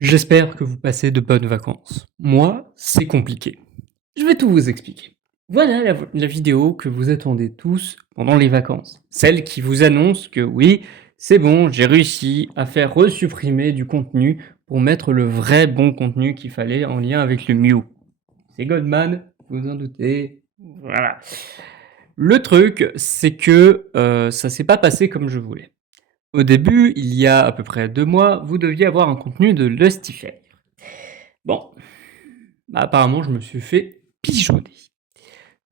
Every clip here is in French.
J'espère que vous passez de bonnes vacances. Moi, c'est compliqué. Je vais tout vous expliquer. Voilà la vidéo que vous attendez tous pendant les vacances. Celle qui vous annonce que oui, c'est bon, j'ai réussi à faire resupprimer du contenu pour mettre le vrai bon contenu qu'il fallait en lien avec le Mew. C'est Godman, vous en doutez. Voilà. Le truc, c'est que ça s'est pas passé comme je voulais. Au début, il y a à peu près 2 mois, vous deviez avoir un contenu de Lustifaire. Bon, bah, apparemment, je me suis fait pigeonner.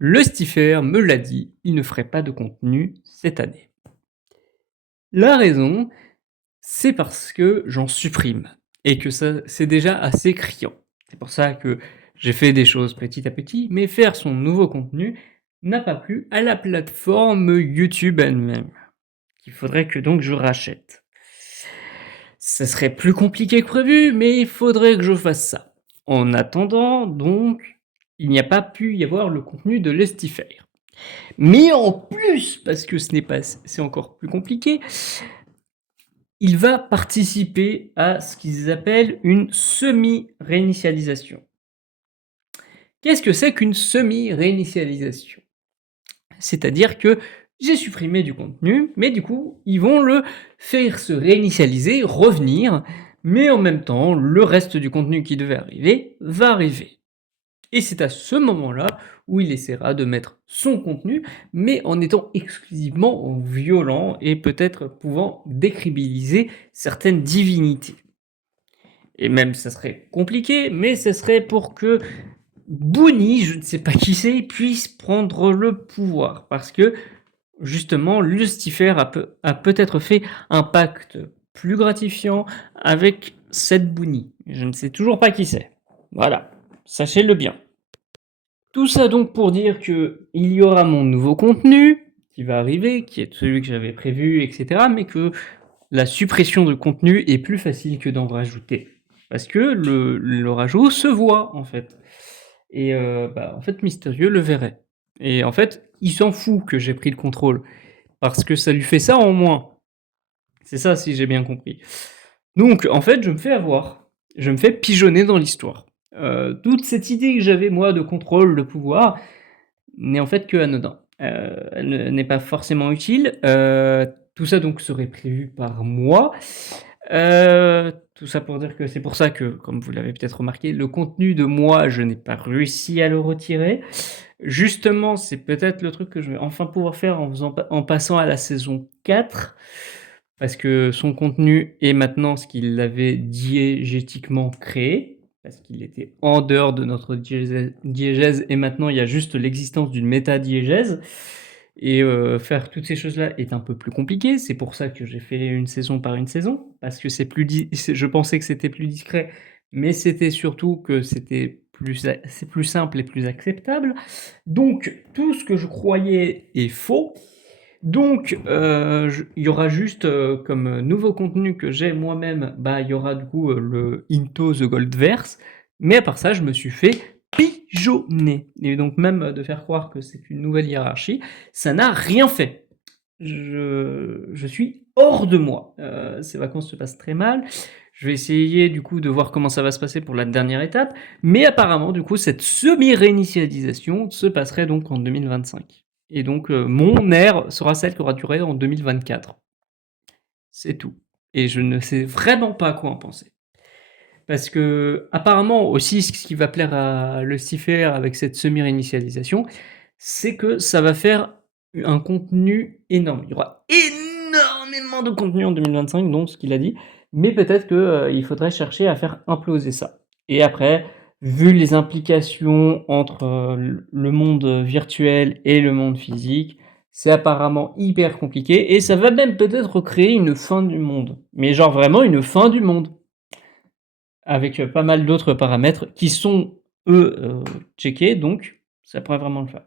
Lustifaire me l'a dit, il ne ferait pas de contenu cette année. La raison, c'est parce que j'en supprime et que ça, c'est déjà assez criant. C'est pour ça que j'ai fait des choses petit à petit, mais faire son nouveau contenu n'a pas plu à la plateforme YouTube elle-même, qu'il faudrait que donc je rachète. Ce serait plus compliqué que prévu, mais il faudrait que je fasse ça. En attendant, donc, il n'y a pas pu y avoir le contenu de Lustifaire. Mais en plus, parce que ce n'est pas, c'est encore plus compliqué, il va participer à ce qu'ils appellent une semi-réinitialisation. Qu'est-ce que c'est qu'une semi-réinitialisation? C'est-à-dire que j'ai supprimé du contenu, mais du coup, ils vont le faire se réinitialiser, revenir, mais en même temps, le reste du contenu qui devait arriver va arriver. Et c'est à ce moment-là où il essaiera de mettre son contenu, mais en étant exclusivement violent et peut-être pouvant décrédibiliser certaines divinités. Et même, ça serait compliqué, mais ce serait pour que Booni, je ne sais pas qui c'est, puisse prendre le pouvoir. Parce que, justement, Lucifer a peut-être fait un pacte plus gratifiant avec cette Booni. Je ne sais toujours pas qui c'est. Voilà, sachez-le bien. Tout ça donc pour dire que il y aura mon nouveau contenu qui va arriver, qui est celui que j'avais prévu, etc. Mais que la suppression de contenu est plus facile que d'en rajouter. Parce que le rajout se voit, en fait. Et en fait, Mystérieux le verrait. Et en fait, il s'en fout que j'ai pris le contrôle. Parce que ça lui fait ça en moins. C'est ça, si j'ai bien compris. Donc, en fait, je me fais avoir. Je me fais pigeonner dans l'histoire. Toute cette idée que j'avais, moi, de contrôle, de pouvoir, n'est en fait que anodin. Elle n'est pas forcément utile. Tout ça donc serait prévu par moi. Tout ça pour dire que c'est pour ça que, comme vous l'avez peut-être remarqué, le contenu de moi, je n'ai pas réussi à le retirer. Justement, c'est peut-être le truc que je vais enfin pouvoir faire en passant à la saison 4, parce que son contenu est maintenant ce qu'il avait diégétiquement créé, parce qu'il était en dehors de notre diégèse, et maintenant il y a juste l'existence d'une méta-diégèse. Et faire toutes ces choses-là est un peu plus compliqué. C'est pour ça que j'ai fait une saison par une saison, parce que je pensais que c'était plus discret, mais c'était surtout que c'est plus simple et plus acceptable. Donc tout ce que je croyais est faux. Donc il y aura juste comme nouveau contenu que j'ai moi-même, bah il y aura du coup le Into the Goldverse. Mais à part ça, je me suis fait pigeonner. Et donc même de faire croire que c'est une nouvelle hiérarchie, ça n'a rien fait. Je suis hors de moi. Ces vacances se passent très mal. Je vais essayer du coup de voir comment ça va se passer pour la dernière étape. Mais apparemment, du coup, cette semi-réinitialisation se passerait donc en 2025. Et donc, mon ère sera celle qui aura duré en 2024. C'est tout. Et je ne sais vraiment pas quoi en penser. Parce que, apparemment, aussi, ce qui va plaire à Lucifer avec cette semi-réinitialisation, c'est que ça va faire un contenu énorme. Il y aura énormément de contenu en 2025, donc ce qu'il a dit. Mais peut-être qu'il faudrait chercher à faire imploser ça. Et après, vu les implications entre le monde virtuel et le monde physique, c'est apparemment hyper compliqué. Et ça va même peut-être créer une fin du monde. Mais genre vraiment une fin du monde avec pas mal d'autres paramètres qui sont, eux, checkés, donc ça pourrait vraiment le faire.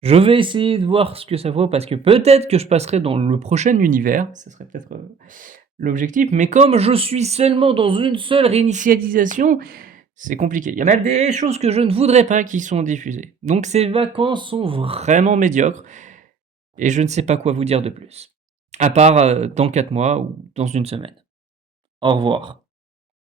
Je vais essayer de voir ce que ça vaut, parce que peut-être que je passerai dans le prochain univers, ce serait peut-être l'objectif, mais comme je suis seulement dans une seule réinitialisation, c'est compliqué. Il y a même des choses que je ne voudrais pas qui sont diffusées. Donc ces vacances sont vraiment médiocres, et je ne sais pas quoi vous dire de plus. À part dans 4 mois ou dans une semaine. Au revoir.